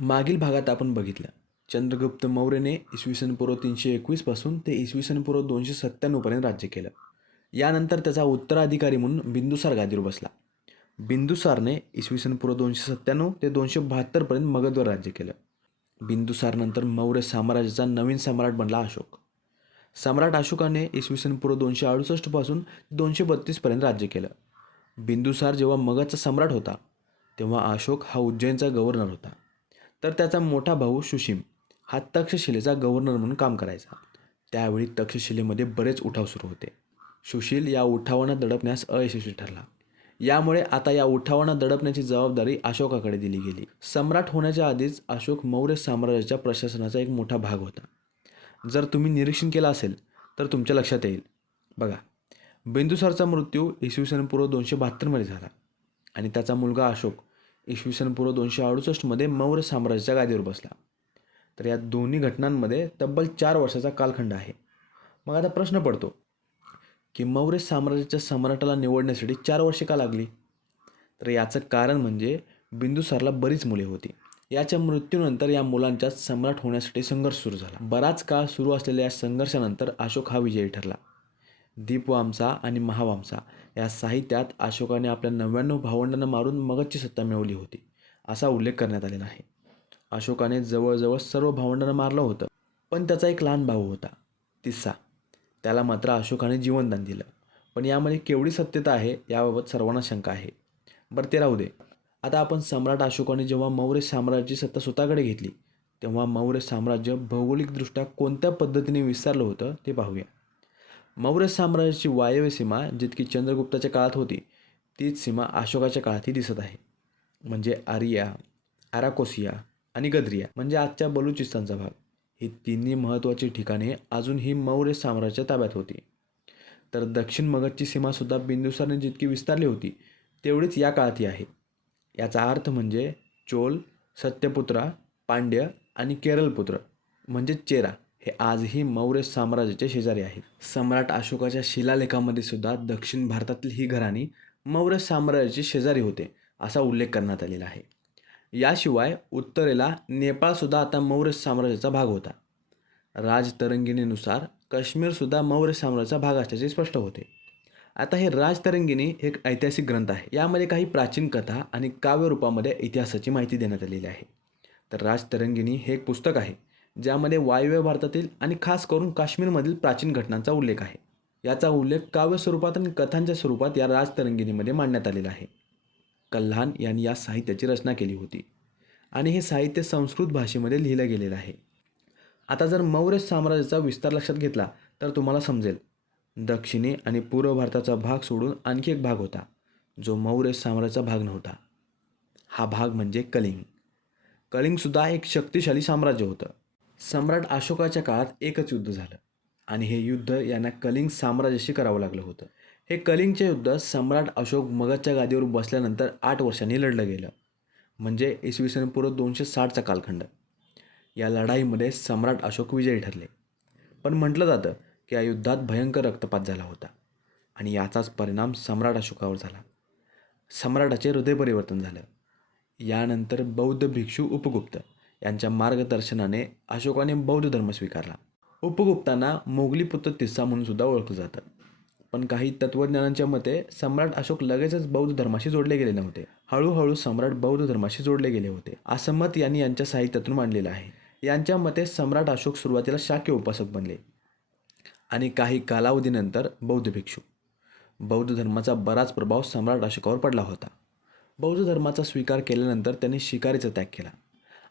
मागील भागात आपण बघितलं, चंद्रगुप्त मौर्याने इसवी सन पूर्व 321 पासून ते इसवी सन पूर्व 297 पर्यंत राज्य केलं. यानंतर त्याचा उत्तराधिकारी म्हणून बिंदुसार गादीवर बसला. बिंदुसारने इसवी सन पूर्व 297 ते 272 पर्यंत मगधवर राज्य केलं. बिंदुसारनंतर मौर्य साम्राज्याचा नवीन सम्राट बनला अशोक. सम्राट अशोकाने इसवी सन पूर्व 268 पासून 232 पर्यंत राज्य केलं. बिंदुसार जेव्हा मगधचा सम्राट होता तेव्हा अशोक हा उज्जैनचा गव्हर्नर होता. तर त्याचा मोठा भाऊ सुशीम हा तक्षशिलेचा गव्हर्नर म्हणून काम करायचा. त्यावेळी तक्षशिलेमध्ये बरेच उठाव सुरू होते. सुशील या उठावांना दडपण्यास अयशस्वी ठरला. यामुळे आता या उठावांना दडपण्याची जबाबदारी अशोकाकडे दिली गेली. सम्राट होण्याच्या आधीच अशोक मौर्य साम्राज्याच्या प्रशासनाचा एक मोठा भाग होता. जर तुम्ही निरीक्षण केलं असेल तर तुमच्या लक्षात येईल. बघा, बिंदुसारचा मृत्यू इसवी सन पूर्व 272 झाला आणि त्याचा मुलगा अशोक इसवी सन पूर्व 268 मौर्य साम्राज्याच्या गादीवर बसला. तर या दोन्ही घटनांमध्ये तब्बल 4 वर्षाचा कालखंड आहे. मग आता प्रश्न पडतो की मौर्य साम्राज्याच्या सम्राटाला निवडण्यासाठी 4 वर्षे का लागली? तर याचं कारण म्हणजे बिंदुसारला बरीच मुले होती. याच्या मृत्यूनंतर या मुलांच्या सम्राट होण्यासाठी संघर्ष सुरू झाला. बराच काळ सुरू असलेल्या या संघर्षानंतर अशोक हा विजयी ठरला. दीपवामसा आणि महावामसा या साहित्यात अशोकाने आपल्या 99 भावंडांना मारून मगधची सत्ता मिळवली होती असा उल्लेख करण्यात आलेला आहे. अशोकाने जवळजवळ सर्व भावंडांना मारलं होतं, पण त्याचा एक लहान भाऊ होता, तिस्सा. त्याला मात्र अशोकाने जीवनदान दिलं. पण यामध्ये केवढी सत्यता आहे याबाबत सर्वांना शंका आहे. बरं, ते राहू दे. आता आपण सम्राट अशोकाने जेव्हा मौर्य साम्राज्याची सत्ता स्वतःकडे घेतली तेव्हा मौर्य साम्राज्य भौगोलिकदृष्ट्या कोणत्या पद्धतीने विस्तारलं होतं ते पाहूया. मौर्य साम्राज्याची वायव्य सीमा जितकी चंद्रगुप्ताच्या काळात होती तीच सीमा अशोकाच्या काळातही दिसत आहे. म्हणजे आरिया, आराकोसिया आणि गद्रिया म्हणजे आजच्या बलुचिस्तानचा भाग. ही तिन्ही महत्त्वाची ठिकाणे अजूनही मौर्य साम्राज्याच्या ताब्यात होती. तर दक्षिण मगधची सीमासुद्धा बिंदुसारने जितकी विस्तारली होती तेवढीच या काळातही आहे. याचा अर्थ म्हणजे चोल, सत्यपुत्रा, पांड्य आणि केरळपुत्र म्हणजे चेरा हे आजही मौर्य साम्राज्याचे शेजारी आहेत. सम्राट अशोकाच्या शिलालेखामध्ये सुद्धा दक्षिण भारतातील ही घराणी मौर्य साम्राज्याचे शेजारी होते असा उल्लेख करण्यात आलेला आहे. याशिवाय उत्तरेला नेपाळसुद्धा आता मौर्य साम्राज्याचा भाग होता. राजतरंगिणीनुसार काश्मीरसुद्धा मौर्य साम्राज्याचा भाग असल्याचे स्पष्ट होते. आता हे राजतरंगिणी एक ऐतिहासिक ग्रंथ आहे. यामध्ये काही प्राचीन कथा आणि काव्यरूपामध्ये इतिहासाची माहिती देण्यात आलेली आहे. तर राजतरंगिणी हे एक पुस्तक आहे ज्यामध्ये वायव्य भारतातील आणि खास करून काश्मीरमधील प्राचीन घटनांचा उल्लेख आहे. याचा उल्लेख काव्य स्वरूपात आणि कथांच्या स्वरूपात या राजतरंगिणीमध्ये मांडण्यात आलेला आहे. कल्हान यांनी या साहित्याची रचना केली होती आणि हे साहित्य संस्कृत भाषेमध्ये लिहिलं गेलेलं आहे. आता जर मौर्य साम्राज्याचा विस्तार लक्षात घेतला तर तुम्हाला समजेल, दक्षिणे आणि पूर्व भारताचा भाग सोडून आणखी एक भाग होता जो मौर्य साम्राज्याचा भाग नव्हता. हा भाग म्हणजे कलिंग. कलिंगसुद्धा एक शक्तिशाली साम्राज्य होतं. सम्राट अशोकाच्या काळात एकच युद्ध झालं आणि हे युद्ध यांना कलिंग साम्राज्याशी करावं लागलं होतं. हे कलिंगचे युद्ध सम्राट अशोक मगधच्या गादीवर बसल्यानंतर 8 वर्षांनी लढलं गेलं, म्हणजे इसवी सन पूर्व 260चा कालखंड. या लढाईमध्ये सम्राट अशोक विजयी ठरले. पण म्हटलं जातं की या युद्धात भयंकर रक्तपात झाला होता आणि याचाच परिणाम सम्राट अशोकावर झाला. सम्राटाचे हृदय परिवर्तन झालं. यानंतर बौद्ध भिक्षू उपगुप्त यांच्या मार्गदर्शनाने अशोकाने बौद्ध धर्म स्वीकारला. उपगुप्तांना मोगली पुत्र तिस्सा म्हणून सुद्धा ओळखलं जातं. पण काही तत्त्वज्ञानांच्या मते सम्राट अशोक लगेचच बौद्ध धर्माशी जोडले गेले नव्हते. हळूहळू सम्राट बौद्ध धर्माशी जोडले गेले होते असं मत यांनी यांच्या साहित्यातून मांडलेलं आहे. यांच्या मते सम्राट अशोक सुरुवातीला शाक्य उपासक बनले आणि काही कालावधीनंतर बौद्ध भिक्षू. बौद्ध धर्माचा बराच प्रभाव सम्राट अशोकावर पडला होता. बौद्ध धर्माचा स्वीकार केल्यानंतर त्यांनी शिकारीचा त्याग केला.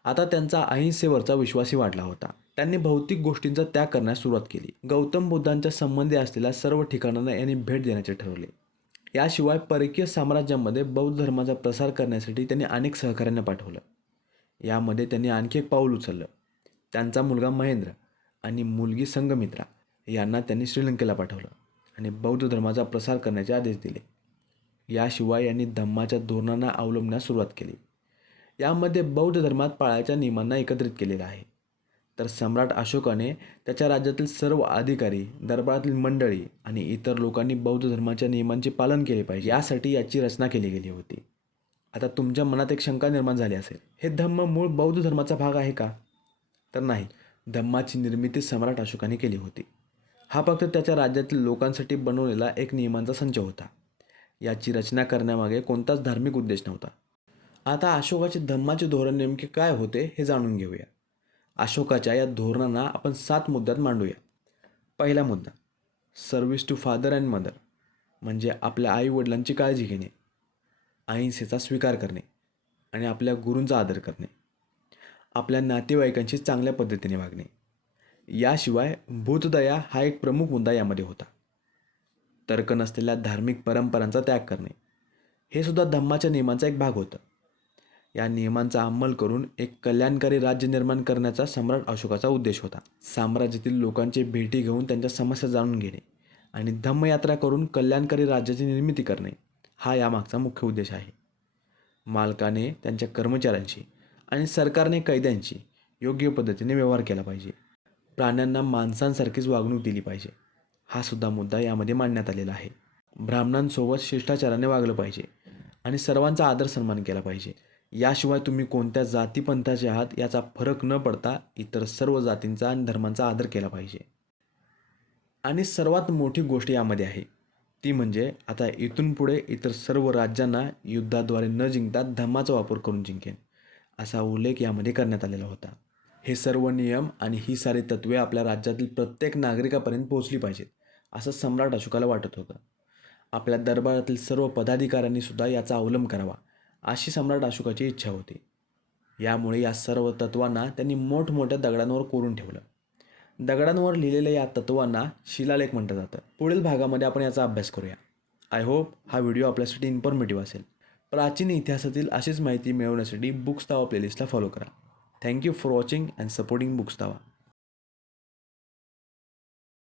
आता त्यांचा अहिंसेवरचा विश्वासही वाढला होता. त्यांनी भौतिक गोष्टींचा त्याग करण्यास सुरुवात केली. गौतम बुद्धांच्या संबंधी असलेल्या सर्व ठिकाणांना यांनी भेट देण्याचे ठरवले. याशिवाय परकीय साम्राज्यामध्ये बौद्ध धर्माचा प्रसार करण्यासाठी त्यांनी अनेक सहकाऱ्यांना पाठवलं. यामध्ये त्यांनी आणखी एक पाऊल उचललं. त्यांचा मुलगा महेंद्र आणि मुलगी संघमित्रा यांना त्यांनी श्रीलंकेला पाठवलं आणि बौद्ध धर्माचा प्रसार करण्याचे आदेश दिले. याशिवाय यांनी धम्माच्या धोरणांना अवलंबण्यास सुरुवात केली. यामध्ये बौद्ध धर्मात पाळायच्या नियमांना एकत्रित केलेलं आहे. तर सम्राट अशोकाने त्याच्या राज्यातील सर्व अधिकारी, दरबारातील मंडळी आणि इतर लोकांनी बौद्ध धर्माच्या नियमांचे पालन केले पाहिजे यासाठी याची रचना केली गेली होती. आता तुमच्या मनात एक शंका निर्माण झाली असेल, हे धम्म मूळ बौद्ध धर्माचा भाग आहे का? तर नाही, धम्माची निर्मिती सम्राट अशोकाने केली होती. हा फक्त त्याच्या राज्यातील लोकांसाठी बनवलेला एक नियमांचा संच होता. याची रचना करण्यामागे कोणताच धार्मिक उद्देश नव्हता. आता अशोकाचे धम्माचे धोरण नेमके काय होते हे जाणून घेऊया. अशोकाच्या या धोरणांना आपण 7 मुद्द्यात मांडूया. पहिला मुद्दा, service to father and mother, म्हणजे आपल्या आई वडिलांची काळजी घेणे, अहिंसेचा स्वीकार करणे आणि आपल्या गुरूंचा आदर करणे, आपल्या नातेवाईकांशी चांगल्या पद्धतीने वागणे. याशिवाय भूतदया हा एक प्रमुख मुद्दा यामध्ये होता. तर्क नसलेल्या धार्मिक परंपरांचा त्याग करणे, हे सुद्धा धम्माच्या नियमांचा एक भाग होता. या नियमांचा अंमल करून एक कल्याणकारी राज्य निर्माण करण्याचा सम्राट अशोकाचा उद्देश होता. साम्राज्यातील लोकांची भेटी घेऊन त्यांच्या समस्या जाणून घेणे आणि धम्मयात्रा करून कल्याणकारी राज्याची निर्मिती करणे, हा यामागचा मुख्य उद्देश आहे. मालकाने त्यांच्या कर्मचाऱ्यांशी आणि सरकारने कैद्यांशी योग्य पद्धतीने व्यवहार केला पाहिजे. प्राण्यांना माणसांसारखीच वागणूक दिली पाहिजे, हा सुद्धा मुद्दा यामध्ये मांडण्यात आलेला आहे. ब्राह्मणांसोबत शिष्टाचाराने वागलं पाहिजे आणि सर्वांचा आदर सन्मान केला पाहिजे. याशिवाय तुम्ही कोणत्या जातीपंथाचे आहात याचा फरक न पडता इतर सर्व जातींचा आणि धर्मांचा आदर केला पाहिजे. आणि सर्वात मोठी गोष्ट यामध्ये आहे ती म्हणजे आता इथून पुढे इतर सर्व राज्यांना युद्धाद्वारे न जिंकता धम्माचा वापर करून जिंकेन, असा उल्लेख यामध्ये करण्यात आलेला होता. हे सर्व नियम आणि ही सारी तत्त्वे आपल्या राज्यातील प्रत्येक नागरिकापर्यंत पोहोचली पाहिजेत, असं सम्राट अशोकाला वाटत होतं. आपल्या दरबारातील सर्व पदाधिकाऱ्यांनी सुद्धा याचा अवलंब करावा, अशी सम्राट अशोकाची इच्छा होती. यामुळे या सर्व तत्त्वांना त्यांनी मोठमोठ्या दगडांवर कोरून ठेवलं. दगडांवर लिहिलेल्या या तत्त्वांना शिलालेख म्हटलं जातं. पुढील भागामध्ये आपण याचा अभ्यास करूया. आय होप हा व्हिडिओ आपल्यासाठी इन्फॉर्मेटिव्ह असेल. प्राचीन इतिहासातील अशीच माहिती मिळवण्यासाठी बुक्स तावा प्लेलिस्टला फॉलो करा. Thank you for watching and supporting books तावा.